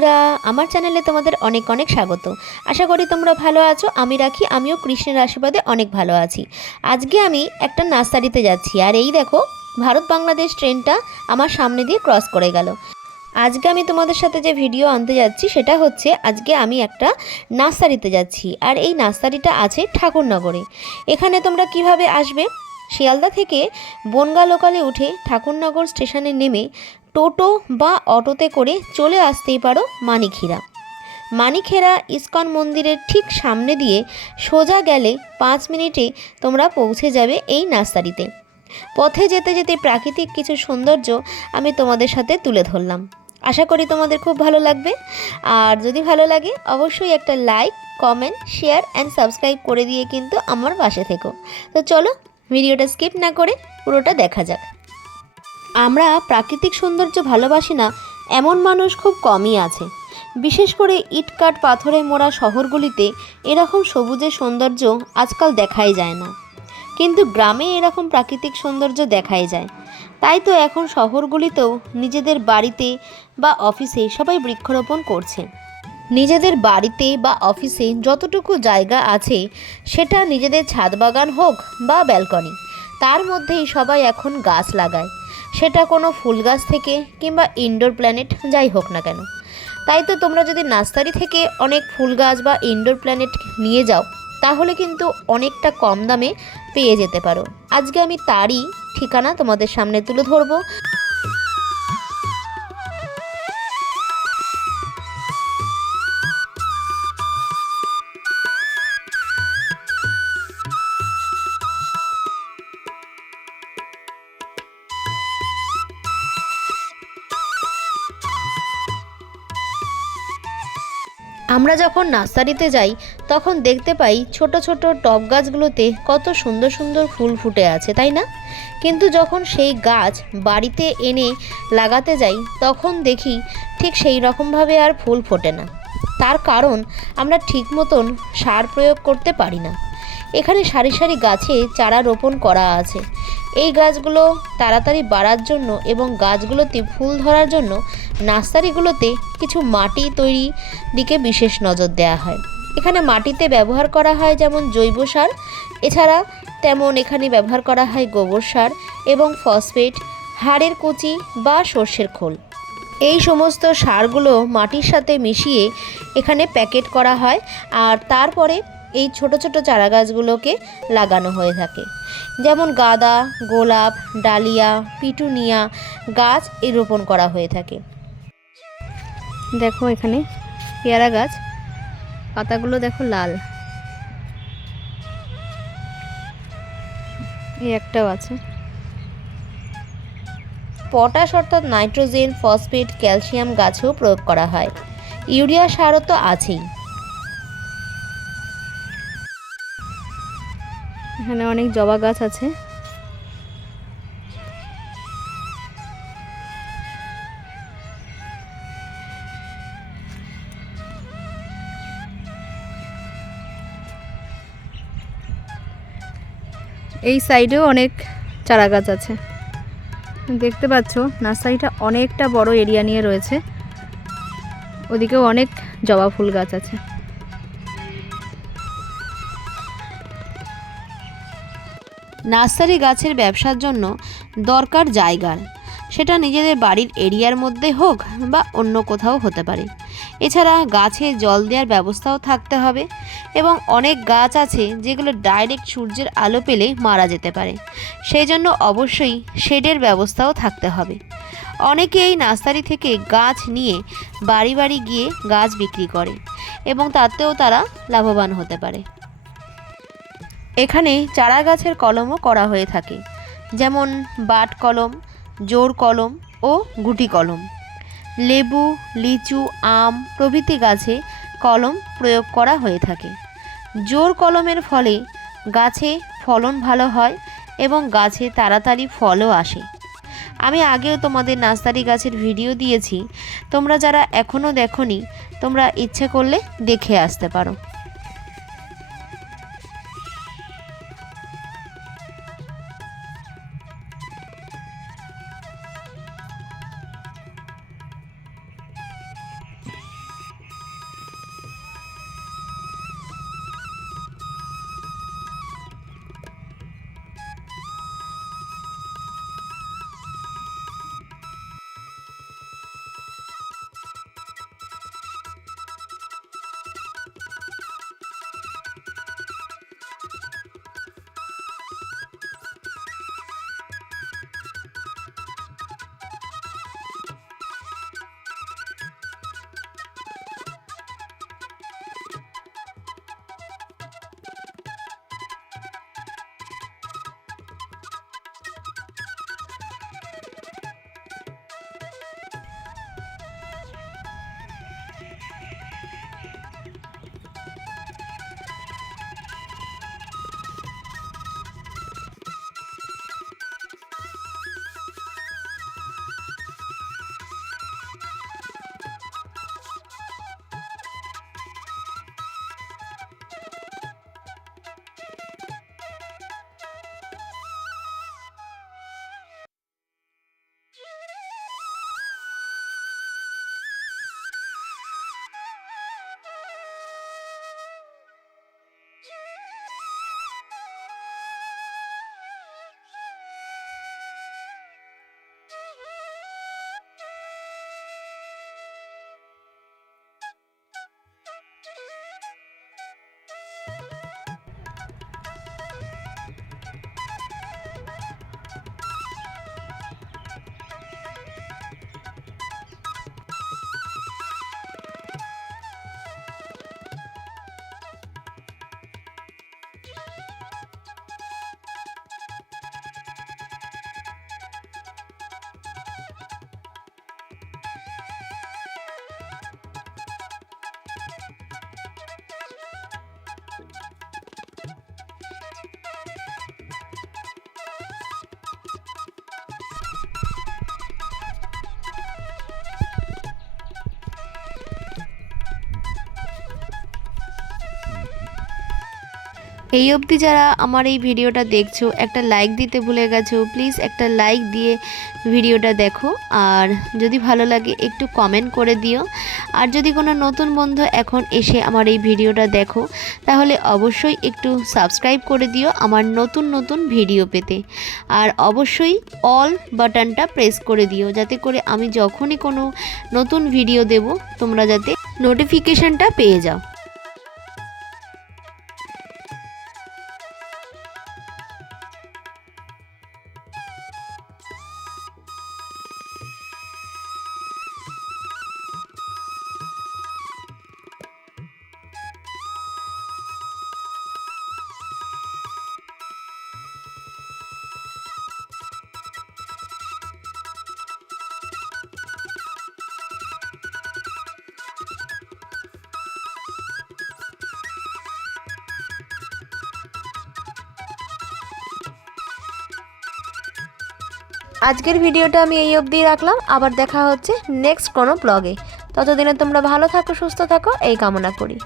বন্ধুরা, আমার চ্যানেলে তোমাদের অনেক অনেক স্বাগত। আশা করি তোমরা ভালো আছো, আমি রাখি, আমিও কৃষ্ণের আশীর্বাদে অনেক ভালো আছি। আজকে আমি একটা নার্সারিতে যাচ্ছি, আর এই দেখো ভারত বাংলাদেশ ট্রেনটা আমার সামনে দিয়ে ক্রস করে গেল। আজকে আমি তোমাদের সাথে যে ভিডিও আনতে যাচ্ছি, সেটা হচ্ছে আজকে আমি একটা নার্সারিতে যাচ্ছি, আর এই নার্সারিটা আছে ঠাকুরনগরে। এখানে তোমরা কীভাবে আসবে? শিয়ালদা থেকে বনগা লোকালে উঠে ঠাকুরনগর স্টেশনে নেমে টোটো বা অটোতে করে চলে আসতেই পারো মানিকহিরা। মানিকহেরা ইস্কন মন্দিরের ঠিক সামনে দিয়ে সোজা গেলে পাঁচ মিনিটে তোমরা পৌঁছে যাবে এই নার্সারিতে। পথে যেতে যেতে প্রাকৃতিক কিছু সৌন্দর্য আমি তোমাদের সাথে তুলে ধরলাম। আশা করি তোমাদের খুব ভালো লাগবে। আর যদি ভালো লাগে, অবশ্যই একটা like, comment, share and subscribe করে দিয়ে কিন্তু আমার পাশে থেকো। তো চলো, ভিডিওটা স্কিপ না করে পুরোটা দেখা যাক। আমরা প্রাকৃতিক সৌন্দর্য ভালোবাসি না, এমন মানুষ খুব কমই আছে। বিশেষ করে ইটকাট পাথরে মোড়া শহরগুলিতে এরকম সবুজের সৌন্দর্য আজকাল দেখাই যায় না। কিন্তু গ্রামে এরকম প্রাকৃতিক সৌন্দর্য দেখাই যায়। তাই তো এখন শহরগুলিতেও নিজেদের বাড়িতে বা অফিসে সবাই বৃক্ষরোপণ করছে। নিজেদের বাড়িতে বা অফিসে যতটুকু জায়গা আছে, সেটা নিজেদের ছাদ বাগান হোক বা ব্যালকনি, তার মধ্যেই সবাই এখন গাছ লাগায়। সেটা কোনো ফুল গাছ থেকে কিংবা ইনডোর প্ল্যানেট যাই হোক না কেন। তাই তো তোমরা যদি নার্সারি থেকে অনেক ফুল গাছ বা ইনডোর প্ল্যানেট নিয়ে যাও, তাহলে কিন্তু অনেকটা কম দামে পেয়ে যেতে পারো। আজকে আমি তারই ঠিকানা তোমাদের সামনে তুলে ধরবো। আমরা যখন নার্সারিতে যাই, তখন দেখতে পাই ছোট ছোট টব গাছগুলোতে কত সুন্দর সুন্দর ফুল ফুটে আছে, তাই না? কিন্তু যখন সেই গাছ বাড়িতে এনে লাগাতে যাই, তখন দেখি ঠিক সেই রকমভাবে আর ফুল ফোটে না। তার কারণ আমরা ঠিক মতন সার প্রয়োগ করতে পারি না। এখানে সারি সারি গাছে চারা রোপণ করা আছে। এই গাছগুলো তাড়াতাড়ি বাড়ার জন্য এবং গাছগুলোতে ফুল ধরার জন্য নার্সারিগুলোতে কিছু মাটি তৈরি দিকে বিশেষ নজর দেওয়া হয়। এখানে মাটিতে ব্যবহার করা হয় যেমন জৈব সার, এছাড়া তেমন এখানে ব্যবহার করা হয় গোবর সার এবং ফসফেট, হাড়ের কুচি বা সর্ষের খোল। এই সমস্ত সারগুলো মাটির সাথে মিশিয়ে এখানে প্যাকেট করা হয় আর তারপরে এই ছোট ছোট চারা গাছগুলোকে লাগানো হয়ে থাকে। যেমন গাঁদা, গোলাপ, ডালিয়া, পিটুনিয়া গাছ এই রোপণ করা হয়ে থাকে। দেখো এখানে পেয়ারা গাছ, পাতাগুলো দেখো লাল। এই একটাও আছে। পটাশ অর্থাৎ নাইট্রোজেন, ফসফেট, ক্যালসিয়াম গাছেও প্রয়োগ করা হয়। ইউরিয়া সারও তো আছেই। এখানে অনেক জবা গাছ আছে। এই সাইডেও অনেক চারা গাছ আছে। দেখতে পাচ্ছ, নার্সারিটা অনেকটা বড় এরিয়া নিয়ে রয়েছে। ওদিকেও অনেক জবা ফুল গাছ আছে। নার্সারি গাছের ব্যবসার জন্য দরকার জায়গার। সেটা নিজেদের বাড়ির এরিয়ার মধ্যে হোক বা অন্য কোথাও হতে পারে। এছাড়া গাছে জল দেওয়ার ব্যবস্থাও থাকতে হবে এবং অনেক গাছ আছে যেগুলো ডাইরেক্ট সূর্যের আলো পেলে মারা যেতে পারে। সেই জন্য অবশ্যই শেডের ব্যবস্থাও থাকতে হবে। অনেকে এই নার্সারি থেকে গাছ নিয়ে বাড়ি বাড়ি গিয়ে গাছ বিক্রি করে এবং তাতেও তারা লাভবান হতে পারে। এখানে চারা গাছের কলমও করা হয়ে থাকে, যেমন বাট কলম, জোর কলম ও গুটি কলম। লেবু, লিচু, আম প্রভৃতি গাছে কলম প্রয়োগ করা হয়ে থাকে। জোর কলমের ফলে গাছে ফলন ভালো হয় এবং গাছে তাড়াতাড়ি ফলও আসে। আমি আগেও তোমাদের নার্সারি গাছের ভিডিও দিয়েছি, তোমরা যারা এখনও দেখনি, তোমরা ইচ্ছে করলে দেখে আসতে পারো। এই অবধি যারা আমার এই ভিডিওটা দেখছ, একটা লাইক দিতে ভুলে গেছো প্লিজ একটা লাইক দিয়ে ভিডিওটা দেখো। আর যদি ভালো লাগে, একটু কমেন্ট করে দিও। আর যদি কোনো নতুন বন্ধু এখন এসে আমার এই ভিডিওটা দেখো, তাহলে অবশ্যই একটু সাবস্ক্রাইব করে দিও আমার নতুন নতুন ভিডিও পেতে। আর অবশ্যই অল বাটনটা প্রেস করে দিও, যাতে করে আমি যখনই কোনো নতুন ভিডিও দেব, তোমরা যাতে নোটিফিকেশানটা পেয়ে যাও। আজকের ভিডিওটা আমি এই অবধি রাখলাম, আবার দেখা হচ্ছে নেক্সট কোনো ব্লগে ততদিনে তোমরা ভালো থাকো, সুস্থ থাকো, এই কামনা করি।